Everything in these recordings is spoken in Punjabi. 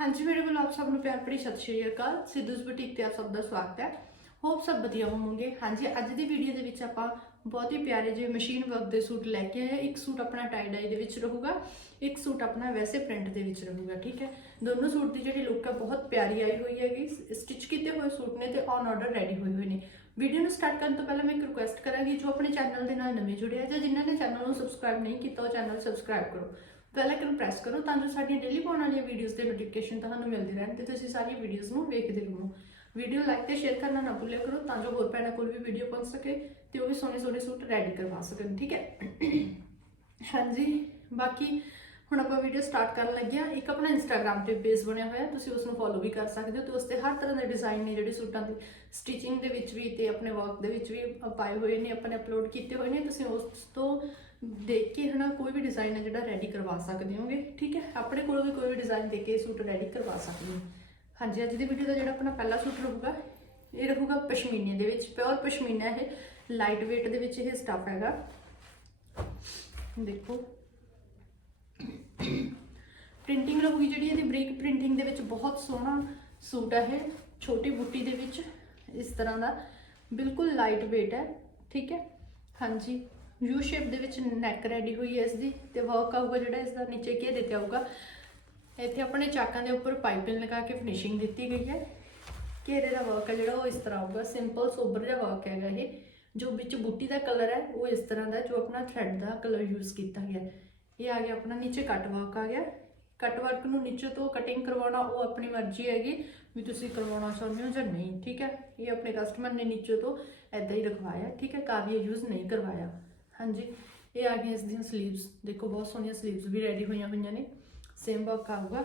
ਹਾਂਜੀ, ਮੇਰੇ ਵੱਲੋਂ ਆਪ ਸਭ ਨੂੰ ਪਿਆਰ ਭਰੀ ਸਤਿ ਸ਼੍ਰੀ ਅਕਾਲ। ਸਿੱਧੂਸ ਬੁਟੀਕ ਤੇ ਆਪ ਸਭ ਦਾ ਸਵਾਗਤ ਹੈ। ਹੋਪ ਸਭ ਵਧੀਆ ਹੋਵੋਗੇ। ਹਾਂਜੀ, ਅੱਜ ਦੀ ਵੀਡੀਓ ਦੇ ਵਿੱਚ ਆਪਾਂ ਬਹੁਤ ਹੀ ਪਿਆਰੇ ਜਿਹੇ ਮਸ਼ੀਨ ਵਰਕ ਦੇ ਸੂਟ ਲੈ ਕੇ ਆਏ ਹਾਂ। ਇੱਕ ਸੂਟ ਆਪਣਾ ਟਾਈ ਡਾਈ ਦੇ ਵਿੱਚ ਰਹੂਗਾ, ਇੱਕ ਸੂਟ ਆਪਣਾ ਵੈਸੇ ਪ੍ਰਿੰਟ ਦੇ ਵਿੱਚ ਰਹੂਗਾ, ਠੀਕ ਹੈ? ਦੋਨੋਂ ਸੂਟ ਦੀ ਜਿਹੜੀ ਲੁੱਕ ਹੈ ਬਹੁਤ ਪਿਆਰੀ ਆਈ ਹੋਈ ਹੈਗੀ। ਸਟਿਚ ਕੀਤੇ ਹੋਏ ਸੂਟ ਨੇ ਤੇ ਔਨ ਆਰਡਰ ਰੈਡੀ ਹੋਏ ਹੋਏ ਨੇ। ਵੀਡੀਓ ਨੂੰ ਸਟਾਰਟ ਕਰਨ ਤੋਂ ਪਹਿਲਾਂ ਮੈਂ ਇੱਕ ਰਿਕੁਐਸਟ ਕਰਾਂਗੀ, ਜੋ ਆਪਣੇ ਚੈਨਲ ਦੇ ਨਾਲ ਨਵੇਂ ਜੁੜੇ ਆ ਜਾਂ ਜਿਨ੍ਹਾਂ ਨੇ ਚੈਨਲ ਨੂੰ ਸਬਸਕ੍ਰਾਈਬ ਨਹੀਂ ਕੀਤਾ, ਉਹ ਚੈਨਲ ਸਬਸਕ੍ਰਾਈਬ ਕਰੋ। ਬੈਲ ਆਈਕਨ ਪ੍ਰੈਸ ਕਰੋ, ਤਾਂ ਜੋ ਸਾਡੀਆਂ ਡੇਲੀ ਪਾਉਣ ਵਾਲੀਆਂ ਵੀਡੀਓਜ਼ ਦੇ ਨੋਟੀਫਿਕੇਸ਼ਨ ਤੁਹਾਨੂੰ ਮਿਲਦੇ ਰਹਿਣ ਤੇ ਤੁਸੀਂ ਸਾਰੀਆਂ ਵੀਡੀਓਜ਼ ਨੂੰ ਵੇਖਦੇ ਰਹੋ। ਵੀਡੀਓ ਲਾਈਕ ਤੇ ਸ਼ੇਅਰ ਕਰਨਾ ਨਾ ਭੁੱਲਿਆ ਕਰੋ, ਤਾਂ ਜੋ ਹੋਰ ਭੈਣਾਂ ਕੋਲ ਵੀ ਵੀਡੀਓ ਪਹੁੰਚ ਸਕੇ ਤੇ ਉਹ ਵੀ ਸੋਹਣੇ ਸੋਹਣੇ ਸੂਟ ਰੈਡੀ ਕਰਵਾ ਸਕਣ, ਠੀਕ ਹੈ? ਹਾਂਜੀ, ਬਾਕੀ ਹੁਣ ਆਪਾਂ ਵੀਡੀਓ ਸਟਾਰਟ ਕਰਨ ਲੱਗੇ ਹਾਂ। ਇੱਕ ਆਪਣਾ ਇੰਸਟਾਗ੍ਰam ਤੇ ਪੇਜ ਬਣਿਆ ਹੋਇਆ। ਤੁਸੀਂ ਉਸ ਨੂੰ ਫੋਲੋ ਵੀ ਕਰ ਸਕਦੇ ਹੋ ਤੇ ਉਸ ਤੇ ਹਰ ਤਰ੍ਹਾਂ ਦੇ ਡਿਜ਼ਾਈਨ ਨੇ ਜਿਹੜੇ ਸੂਟਾਂ ਦੇ ਸਟਿਚਿੰਗ ਦੇ ਵਿੱਚ ਵੀ ਤੇ ਆਪਣੇ ਵਰਕ ਦੇ ਵਿੱਚ ਵੀ ਪਾਏ ਹੋਏ ਨੇ ਆਪਣੇ ਅਪਲੋਡ ਕੀਤੇ ਹੋਏ ਨੇ। ਤੁਸੀਂ ਉਸ ਤੋਂ ਦੇਖ ਕੇ ਹਨਾ ਕੋਈ ਵੀ ਡਿਜ਼ਾਈਨ ਹੈ ਜਿਹੜਾ ਰੈਡੀ ਕਰਵਾ ਸਕਦੇ ਹੋਗੇ। ਠੀਕ ਹੈ? ਆਪਣੇ ਕੋਲੋਂ ਵੀ ਕੋਈ ਵੀ ਡਿਜ਼ਾਈਨ ਦੇਖ ਕੇ ਸੂਟ ਰੈਡੀ ਕਰਵਾ ਸਕਦੇ ਹੋ। ਹਾਂਜੀ, ਅੱਜ ਦੀ ਵੀਡੀਓ ਦਾ ਜਿਹੜਾ ਆਪਣਾ ਪਹਿਲਾ ਸੂਟ ਰਹੂਗਾ, ਇਹ ਰਹੂਗਾ ਪਸ਼ਮੀਨੇ ਦੇ ਵਿੱਚ। ਪਿਓਰ ਪਸ਼ਮੀਨਾ ਇਹ ਲਾਈਟ weight ਦੇ ਵਿੱਚ ਇਹ ਸਟਫ ਹੈਗਾ। ਦੇਖੋ। ਪ੍ਰਿੰਟਿੰਗ ਰਹੂਗੀ ਜਿਹੜੀ ਇਹਦੀ ਬਰੀਕ ਪ੍ਰਿੰਟਿੰਗ ਦੇ ਵਿੱਚ ਬਹੁਤ ਸੋਹਣਾ ਸੂਟ ਹੈ ਇਹ, ਛੋਟੀ ਬੁੱਟੀ ਦੇ ਵਿੱਚ ਇਸ ਤਰ੍ਹਾਂ ਦਾ। ਬਿਲਕੁਲ ਲਾਈਟ weight ਹੈ, ਠੀਕ ਹੈ? ਹਾਂਜੀ। ਯੂ ਸ਼ੇਪ ਦੇ ਵਿੱਚ ਨੈਕ ਰੈਡੀ ਹੋਈ ਹੈ ਇਸ ਦੀ ਤੇ ਵਰਕ ਆਊਗਾ ਜਿਹੜਾ ਇਸ ਦਾ ਨੀਚੇ ਘੇਰੇ ਤੇ ਆਊਗਾ ਇੱਥੇ ਆਪਣੇ ਚਾਕਾਂ ਦੇ ਉੱਪਰ ਪਾਈਪਿੰਗ ਲਗਾ ਕੇ ਫਿਨਿਸ਼ਿੰਗ ਦਿੱਤੀ ਗਈ ਹੈ। ਘੇਰੇ ਦਾ ਵਰਕ ਹੈ ਜਿਹੜਾ ਉਹ ਇਸ ਤਰ੍ਹਾਂ ਆਊਗਾ ਸਿੰਪਲ ਸੋਬਰ ਜਿਹਾ ਵਰਕ ਹੈਗਾ ਇਹ। ਜੋ ਵਿੱਚ ਬੂਟੀ ਦਾ ਕਲਰ ਹੈ, ਉਹ ਇਸ ਤਰ੍ਹਾਂ ਦਾ ਜੋ ਆਪਣਾ ਥ੍ਰੈਡ ਦਾ ਕਲਰ ਯੂਜ਼ ਕੀਤਾ ਗਿਆ ਇਹ ਆ ਗਿਆ ਆਪਣਾ ਨੀਚੇ ਕੱਟ ਵਰਕ ਆ ਗਿਆ। ਕੱਟ ਵਰਕ ਨੂੰ ਨੀਚੇ ਤੋਂ ਕਟਿੰਗ ਕਰਵਾਉਣਾ ਉਹ ਆਪਣੀ ਮਰਜ਼ੀ ਹੈਗੀ ਵੀ ਤੁਸੀਂ ਕਰਵਾਉਣਾ ਚਾਹੁੰਦੇ ਹੋ ਜਾਂ ਨਹੀਂ, ਠੀਕ ਹੈ? ਇਹ ਆਪਣੇ ਕਸਟਮਰ ਨੇ ਨੀਚੇ ਤੋਂ ਐਦਾਂ ਹੀ ਰਖਵਾਇਆ, ਠੀਕ ਹੈ? ਕਾਵੀਆ ਯੂਜ਼ ਨਹੀਂ ਕਰਵਾਇਆ। ਹਾਂਜੀ, ਇਹ ਆ ਗਈਆਂ ਇਸ ਦੀਆਂ ਸਲੀਵਸ ਦੇਖੋ, ਬਹੁਤ ਸੋਹਣੀਆਂ ਸਲੀਵਸ ਵੀ ਰੈਡੀ ਹੋਈਆਂ ਹੋਈਆਂ ਨੇ। ਸੇਮ ਵਰਕ ਆਊਗਾ।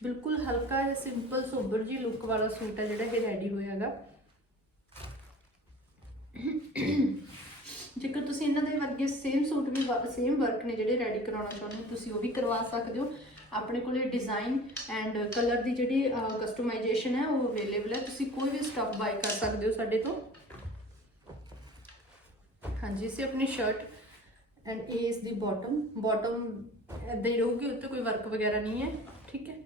ਬਿਲਕੁਲ ਹਲਕਾ ਜਿਹਾ ਸਿੰਪਲ ਸੋਬਰ ਜੀ ਲੁੱਕ ਵਾਲਾ ਸੂਟ ਹੈ ਜਿਹੜਾ ਇਹ ਰੈਡੀ ਹੋਇਆਗਾ ਜੇਕਰ ਤੁਸੀਂ ਇਹਨਾਂ ਦੇ ਵਰਗੇ ਸੇਮ ਸੂਟ ਵੀ ਸੇਮ ਵਰਕ ਨੇ ਜਿਹੜੇ ਰੈਡੀ ਕਰਾਉਣਾ ਚਾਹੁੰਦੇ ਹੋ, ਤੁਸੀਂ ਉਹ ਵੀ ਕਰਵਾ ਸਕਦੇ ਹੋ। ਆਪਣੇ ਕੋਲੇ ਡਿਜ਼ਾਈਨ ਐਂਡ ਕਲਰ ਦੀ ਜਿਹੜੀ ਕਸਟਮਾਈਜੇਸ਼ਨ ਹੈ, ਉਹ ਅਵੇਲੇਬਲ ਹੈ। ਤੁਸੀਂ ਕੋਈ ਵੀ ਸਟਫ ਬਾਈ ਕਰ ਸਕਦੇ ਹੋ ਸਾਡੇ ਤੋਂ। ਹਾਂਜੀ ਇਸੇ ਆਪਣੀ ਸ਼ਰਟ ਐਂਡ ਇਹ ਇਸ ਦੀ ਬਾਟਮ ਬਾਟਮ ਇਦਾਂ ਹੀ ਰਹੂਗੀ, ਉੱਤੇ ਕੋਈ ਵਰਕ ਵਗੈਰਾ ਨਹੀਂ ਹੈ, ਠੀਕ ਹੈ?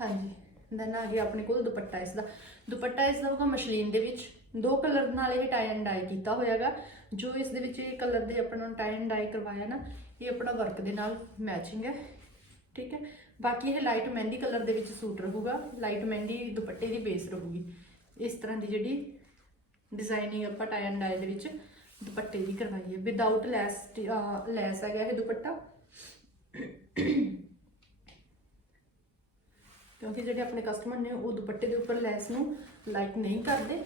ਹਾਂਜੀ ਦੈਨ ਆ ਗਿਆ ਆਪਣੇ ਕੋਲ ਦੁਪੱਟਾ ਇਸ ਦਾ। ਦੁਪੱਟਾ ਇਸ ਦਾ ਹੋਗਾ ਮਸ਼ਲੀਨ ਦੇ ਵਿੱਚ। ਦੋ ਕਲਰ ਨਾਲ ਇਹ ਟਾਈ ਐਂਡ ਡਾਈ ਕੀਤਾ ਹੋਇਆਗਾ। ਜੋ ਇਸ ਦੇ ਵਿੱਚ ਇਹ ਕਲਰ ਦੇ ਆਪਣਾ ਟਾਈ ਐਂਡ ਡਾਈ ਕਰਵਾਇਆ ਨਾ, ਇਹ ਆਪਣਾ ਵਰਕ ਦੇ ਨਾਲ ਮੈਚਿੰਗ ਹੈ, ਠੀਕ ਹੈ। ਬਾਕੀ ਇਹ ਲਾਈਟ ਮਹਿੰਦੀ ਕਲਰ ਦੇ ਵਿੱਚ ਸੂਟ ਰਹੂਗਾ ਲਾਈਟ ਮਹਿੰਦੀ ਦੁਪੱਟੇ ਦੀ ਬੇਸ ਰਹੂਗੀ। ਇਸ ਤਰ੍ਹਾਂ ਦੀ ਜਿਹੜੀ ਡਿਜ਼ਾਈਨਿੰਗ ਆਪਾਂ ਟਾਈ ਐਂਡ ਡਾਈ ਦੇ ਵਿੱਚ ਦੁਪੱਟੇ ਦੀ ਕਰਵਾਈ ਹੈ। ਵਿਦਆਊਟ ਲੈਸ ਲੈਸ ਹੈਗਾ ਇਹ ਦੁਪੱਟਾ। ਕਿਉਂਕਿ ਜਿਹੜੇ ਆਪਣੇ ਕਸਟਮਰ ਨੇ ਉਹ ਦੁਪੱਟੇ ਦੇ ਉੱਪਰ ਲੈਸ ਨੂੰ ਲਾਈਕ ਨਹੀਂ ਕਰਦੇ।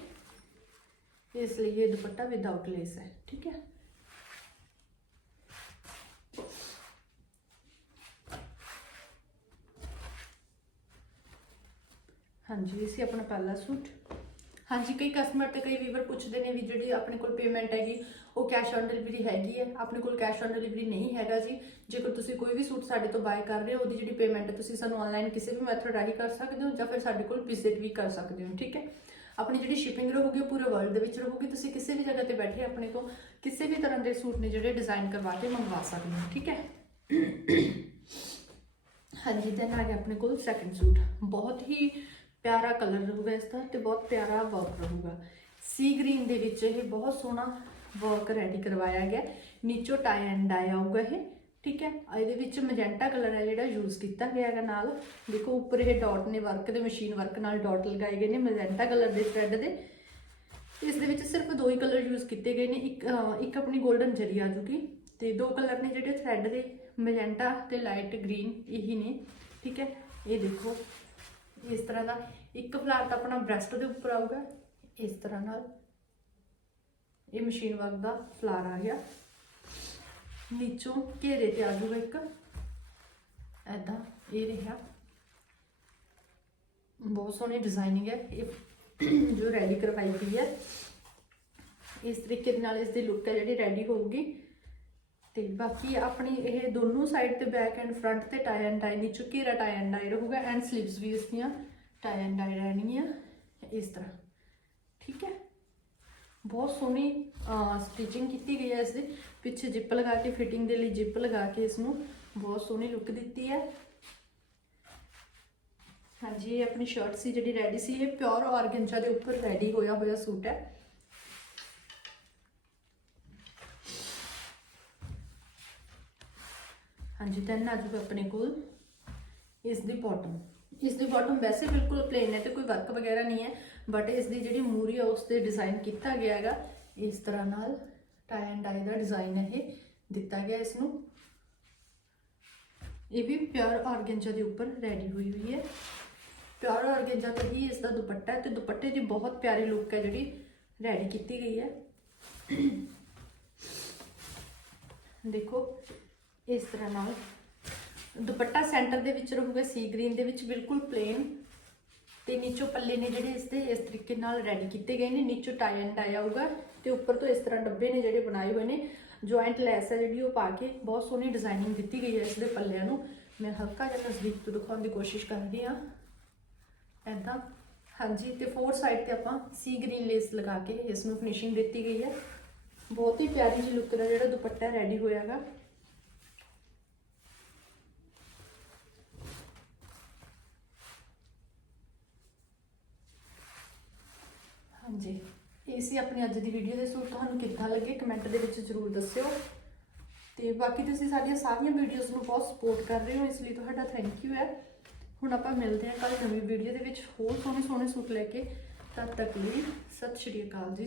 ਇਸ ਲਈ ਇਹ ਦੁਪੱਟਾ ਵਿਦਆਊਟ ਲੈਸ ਹੈ, ਠੀਕ ਹੈ? ਹਾਂਜੀ ਸੀ ਆਪਣਾ ਪਹਿਲਾ ਸੂਟ। ਹਾਂਜੀ, ਕਈ ਕਸਟਮਰ ਤੇ ਕਈ ਵੀਵਰ ਪੁੱਛਦੇ ਨੇ ਵੀ ਜਿਹੜੀ ਆਪਣੇ ਕੋਲ ਪੇਮੈਂਟ ਹੈਗੀ, ਉਹ ਕੈਸ਼ ਔਨ ਡਿਲੀਵਰੀ ਹੈਗੀ ਹੈ। ਆਪਣੇ ਕੋਲ ਕੈਸ਼ ਔਨ ਡਿਲੀਵਰੀ ਨਹੀਂ ਹੈਗਾ ਜੀ। ਜੇਕਰ ਤੁਸੀਂ ਕੋਈ ਵੀ ਸੂਟ ਸਾਡੇ ਤੋਂ ਬਾਏ ਕਰ ਰਹੇ ਹੋ, ਉਹਦੀ ਜਿਹੜੀ ਪੇਮੈਂਟ ਤੁਸੀਂ ਸਾਨੂੰ ਆਨਲਾਈਨ ਕਿਸੇ ਵੀ ਮੈਥਡ ਰਾਹੀਂ ਕਰ ਸਕਦੇ ਹੋ ਜਾਂ ਫਿਰ ਸਾਡੇ ਕੋਲ ਵਿਜ਼ਿਟ ਵੀ ਕਰ ਸਕਦੇ ਹੋ, ਠੀਕ ਹੈ? ਆਪਣੀ ਜਿਹੜੀ ਸ਼ਿਪਿੰਗ ਰਹੂਗੀ, ਉਹ ਪੂਰੇ ਵਰਲਡ ਦੇ ਵਿੱਚ ਰਹੂਗੀ। ਤੁਸੀਂ ਕਿਸੇ ਵੀ ਜਗ੍ਹਾ ਤੇ ਬੈਠੇ ਆਪਣੇ ਤੋਂ ਕਿਸੇ ਵੀ ਤਰ੍ਹਾਂ ਦੇ ਸੂਟ ਨੇ ਜਿਹੜੇ ਡਿਜ਼ਾਈਨ ਕਰਵਾ ਕੇ ਮੰਗਵਾ ਸਕਦੇ ਹੋ, ਠੀਕ ਹੈ? ਹਾਂਜੀ ਦੈਨ ਆ ਗਿਆ ਆਪਣੇ ਕੋਲ ਸੈਕੰਡ ਸੂਟ। ਬਹੁਤ ਹੀ ਪਿਆਰਾ ਕਲਰ ਰਹੂਗਾ ਇਸ ਦਾ ਤੇ ਬਹੁਤ ਪਿਆਰਾ ਵਰਕ ਰਹੂਗਾ। ਸੀ ਗ੍ਰੀਨ ਦੇ ਵਿੱਚ ਇਹ ਬਹੁਤ ਸੋਹਣਾ ਵਰਕ ਰੈਡੀ ਕਰਵਾਇਆ ਗਿਆ। ਨੀਚੋ ਟਾਈ ਐਂਡ ਡਾਈ ਆਊਗਾ ਇਹ। ਠੀਕ ਹੈ? ਇਹਦੇ ਵਿੱਚ ਮੈਜੈਂਟਾ ਕਲਰ ਹੈ ਜਿਹੜਾ ਯੂਜ਼ ਕੀਤਾ ਗਿਆ ਹੈਗਾ ਨਾਲ। ਦੇਖੋ, ਉੱਪਰ ਇਹ ਡਾਟ ਨੇ ਵਰਕ ਦੇ ਮਸ਼ੀਨ ਵਰਕ ਨਾਲ ਡਾਟ ਲਗਾਏ ਗਏ ਨੇ ਮੈਜੈਂਟਾ ਕਲਰ ਦੇ ਥ੍ਰੈਡ ਦੇ। ਇਸ ਦੇ ਵਿੱਚ ਸਿਰਫ ਦੋ ਹੀ ਕਲਰ ਯੂਜ਼ ਕੀਤੇ ਗਏ ਨੇ। ਇੱਕ ਇੱਕ ਆਪਣੀ 골ਡਨ ਜਰੀ ਆ ਜੂਗੀ ਤੇ ਦੋ ਕਲਰ ਨੇ ਜਿਹੜੇ ਥ੍ਰੈਡ ਦੇ ਮੈਜੈਂਟਾ ਤੇ ਲਾਈਟ ਗ੍ਰੀਨ ਇਹੀ ਨੇ। ਠੀਕ ਹੈ? ਇਹ ਦੇਖੋ, ਇਸ ਤਰ੍ਹਾਂ ਦਾ। ਇੱਕ ਫਲਾਰ ਤਾਂ ਆਪਣਾ ਬ੍ਰੈਸਟ ਦੇ ਉੱਪਰ ਆਊਗਾ। ਇਸ ਤਰ੍ਹਾਂ ਨਾਲ ਇਹ ਮਸ਼ੀਨ ਵਰਕ ਦਾ ਫਲਾਰ ਆ ਗਿਆ। ਨੀਚੋਂ ਘੇਰੇ ਤੇ ਆ ਜਾਊਗਾ ਇੱਕ। ਐਦਾਂ ਇਹ ਰਿਹਾ। ਬਹੁਤ ਸੋਹਣੀ ਡਿਜ਼ਾਈਨਿੰਗ ਹੈ। ਇਹ ਜੋ ਰੈਡੀ ਕਰਵਾਈ ਗਈ ਹੈ। ਇਸ ਤਰੀਕੇ ਦੇ ਨਾਲ ਇਸ ਦੀ ਲੁੱਕ ਹੈ ਜਿਹੜੀ ਰੈਡੀ ਹੋਊਗੀ। ਤੇ ਬਾਕੀ ਆਪਣੀ ਇਹ ਦੋਨੋਂ ਸਾਈਡ ਤੇ ਬੈਕ ਐਂਡ ਫਰੰਟ ਤੇ ਟਾਈ ਐਂਡ ਡਾਈ ਨੀਚੋਂ ਘੇਰਾ ਟਾਈ ਐਂਡ ਡਾਈ ਰਹੂਗਾ ਐਂਡ ਸਲੀਵਸ ਵੀ ਇਸ ਦੀਆਂ ਟਾਈ ਐਂਡ ਡਾਈ ਰਹਿਣਗੀਆਂ। ਇਸ ਤਰ੍ਹਾਂ। ਠੀਕ ਹੈ? ਬਹੁਤ ਸੋਹਣੀ ਸਟਿਚਿੰਗ ਕੀਤੀ ਗਈ ਹੈ ਇਸ ਦੇ। ਪਿੱਛੇ ਜਿੱਪ ਲਗਾ ਕੇ ਫਿਟਿੰਗ ਦੇ ਲਈ ਜਿੱਪ ਲਗਾ ਕੇ ਇਸ ਨੂੰ ਬਹੁਤ ਸੋਹਣੀ ਲੁੱਕ ਦਿੱਤੀ ਹੈ। ਹਾਂਜੀ, ਇਹ ਆਪਣੀ ਸ਼ਰਟ ਸੀ ਜਿਹੜੀ ਰੈਡੀ ਸੀ। ਇਹ ਪਿਓਰ ਆਰਗੈਂਜਾ ਦੇ ਉੱਪਰ ਰੈਡੀ ਹੋਇਆ ਹੋਇਆ ਸੂਟ ਹੈ। ਹਾਂਜੀ then ਆ ਜਾਊਗਾ ਆਪਣੇ ਕੋਲ। ਇਸ ਦੀ ਬਾਟਮ ਇਸ ਦੀ ਬਾਟਮ ਵੈਸੇ ਬਿਲਕੁਲ ਪਲੇਨ ਹੈ ਤੇ ਕੋਈ ਵਰਕ ਵਗੈਰਾ ਨਹੀਂ ਹੈ। ਬਟ ਇਸ ਦੀ ਜਿਹੜੀ ਮੂਰੀ ਆ ਉਸ ਤੇ ਡਿਜ਼ਾਈਨ ਕੀਤਾ ਗਿਆ ਹੈਗਾ। ਇਸ ਤਰ੍ਹਾਂ ਨਾਲ ਟਾਈ ਐਂਡ ਡਾਈ ਦਾ ਡਿਜ਼ਾਈਨ ਇਹ ਦਿੱਤਾ ਗਿਆ ਇਸ ਨੂੰ ਇਹ ਵੀ ਪਿਓਰ ਆਰਗੈਂਜਾ ਦੇ ਉੱਪਰ ਰੈਡੀ ਹੋਈ ਹੋਈ ਹੈ। ਪਿਓਰ ਆਰਗੈਂਜਾ ਤੇ ਹੀ ਇਸ ਦਾ ਦੁਪੱਟਾ ਹੈ ਤੇ ਦੁਪੱਟੇ ਦੀ ਬਹੁਤ ਪਿਆਰੀ ਲੁੱਕ ਹੈ ਜਿਹੜੀ ਰੈਡੀ ਕੀਤੀ ਗਈ ਹੈ। ਦੇਖੋ, ਇਸ ਤਰ੍ਹਾਂ ਨਾਲ ਦੁਪੱਟਾ ਸੈਂਟਰ ਦੇ ਵਿੱਚ ਰਹੂਗਾ ਸੀ ਗ੍ਰੀਨ ਦੇ ਵਿੱਚ ਬਿਲਕੁਲ ਪਲੇਨ ਤੇ ਨੀਚੋਂ ਪੱਲੇ ਨੇ ਜਿਹੜੇ ਇਸ ਦੇ ਇਸ ਤਰੀਕੇ ਨਾਲ ਰੈਡੀ ਕੀਤੇ ਗਏ ਨੇ, ਨੀਚੋਂ ਟਾਈ ਐਂਡ ਆਇਆ ਹੋਊਗਾ ਤੇ ਉੱਪਰ ਤੋਂ ਇਸ ਤਰ੍ਹਾਂ ਡੱਬੇ ਨੇ ਜਿਹੜੇ ਬਣਾਏ ਹੋਏ ਨੇ ਜੁਆਇੰਟ ਲੈਸ ਹੈ ਜਿਹੜੀ ਉਹ ਪਾ ਕੇ ਬਹੁਤ ਸੋਹਣੀ ਡਿਜ਼ਾਈਨਿੰਗ ਦਿੱਤੀ ਗਈ ਹੈ ਇਸ ਦੇ ਪੱਲਿਆਂ ਨੂੰ। ਮੈਂ ਹਲਕਾ ਜਿਹਾ ਨਜ਼ਦੀਕ ਤੋਂ ਦਿਖਾਉਣ ਦੀ ਕੋਸ਼ਿਸ਼ ਕਰ ਰਹੀ ਹਾਂ। ਐਦਾਂ ਹਾਂਜੀ, ਤੇ ਫੋਰ ਸਾਈਡ ਤੇ ਆਪਾਂ ਸੀ ਗ੍ਰੀਨ ਲੇਸ ਲਗਾ ਕੇ ਇਸ ਨੂੰ ਫਿਨਿਸ਼ਿੰਗ ਦਿੱਤੀ ਗਈ ਹੈ। ਬਹੁਤ ਹੀ ਪਿਆਰੀ ਜਿਹੀ ਲੁੱਕ ਦਾ ਜਿਹੜਾ ਦੁਪੱਟਾ ਰੈਡੀ ਹੋਇਆਗਾ। ਜੀ ਇਹ ਸੀ ਆਪਣੀ ਅੱਜ ਦੀ ਵੀਡੀਓ ਦੇ ਸੂਟ। ਤੁਹਾਨੂੰ ਕਿੱਦਾਂ ਲੱਗੇ? ਕਮੈਂਟ ਦੇ ਵਿੱਚ ਜ਼ਰੂਰ ਦੱਸਿਓ। ਤੇ ਬਾਕੀ ਤੁਸੀਂ ਸਾਡੀਆਂ ਸਾਰੀਆਂ ਵੀਡੀਓਜ਼ ਨੂੰ ਬਹੁਤ ਸਪੋਰਟ ਕਰ ਰਹੇ ਹੋ, ਇਸ ਲਈ ਤੁਹਾਡਾ ਥੈਂਕ ਯੂ ਹੈ। ਹੁਣ ਆਪਾਂ ਮਿਲਦੇ ਹਾਂ ਕੱਲ ਨਵੀਂ ਵੀਡੀਓ ਦੇ ਵਿੱਚ ਹੋਰ ਸੋਹਣੇ ਸੋਹਣੇ ਸੂਟ ਲੈ ਕੇ। ਤਦ ਤੱਕ ਲਈ ਸਤਿ ਸ਼੍ਰੀ ਅਕਾਲ ਜੀ।